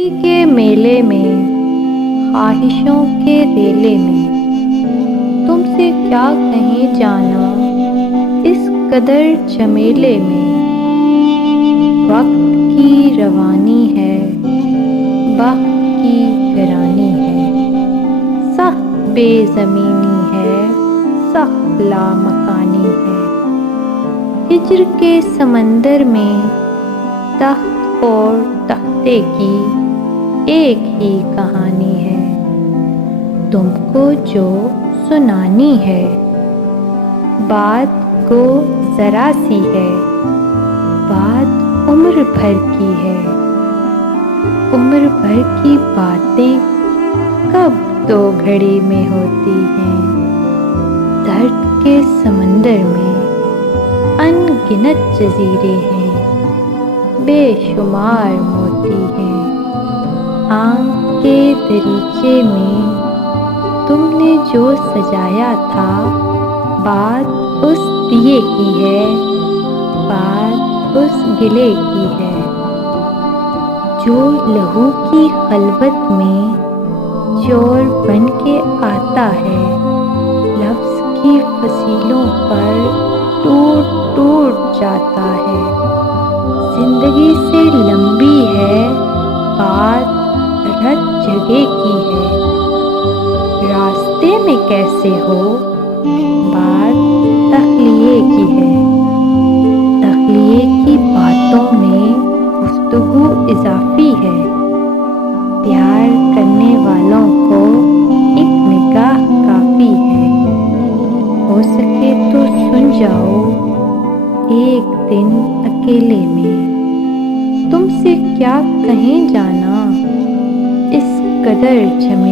زندگی کے میلے میں، خواہشوں کے ریلے میں، تم سے کیا کہیں جانا اس قدر جمیلے میں۔ وقت کی روانی ہے، بخت کی گرانی ہے، سخت بے زمینی ہے، سخت لامکانی ہے۔ ہجر کے سمندر میں تخت اور تختے کی ایک ہی کہانی ہے، تم کو جو سنانی ہے۔ بات گو ذرا سی ہے، بات عمر بھر کی ہے، عمر بھر کی باتیں کب دو گھڑی میں ہوتی ہیں۔ درد کے سمندر میں ان گنت جزیرے ہیں، بے شمار موتی ہیں۔ آنکھ کے دریچے میں تم نے جو سجایا تھا، بات اس دیے کی ہے، بات اس گلے کی ہے۔ جو لہو کی خلوت میں چور بن کے آتا ہے، لفظ کی فصیلوں پر ٹوٹ ٹوٹ جاتا ہے۔ زندگی سے لمبی ہے بات، رت جگہ کی ہے۔ راستے میں کیسے ہو، بات تخلیے کی ہے۔ تخلیے کی باتوں میں گفتگو اضافی ہے۔ پیار کرنے والوں کو ایک نگاہ کافی ہے۔ ہو سکے تو سن جاؤ ایک دن اکیلے میں۔ تم سے کیا کہیں جانا اس قدر جمیلے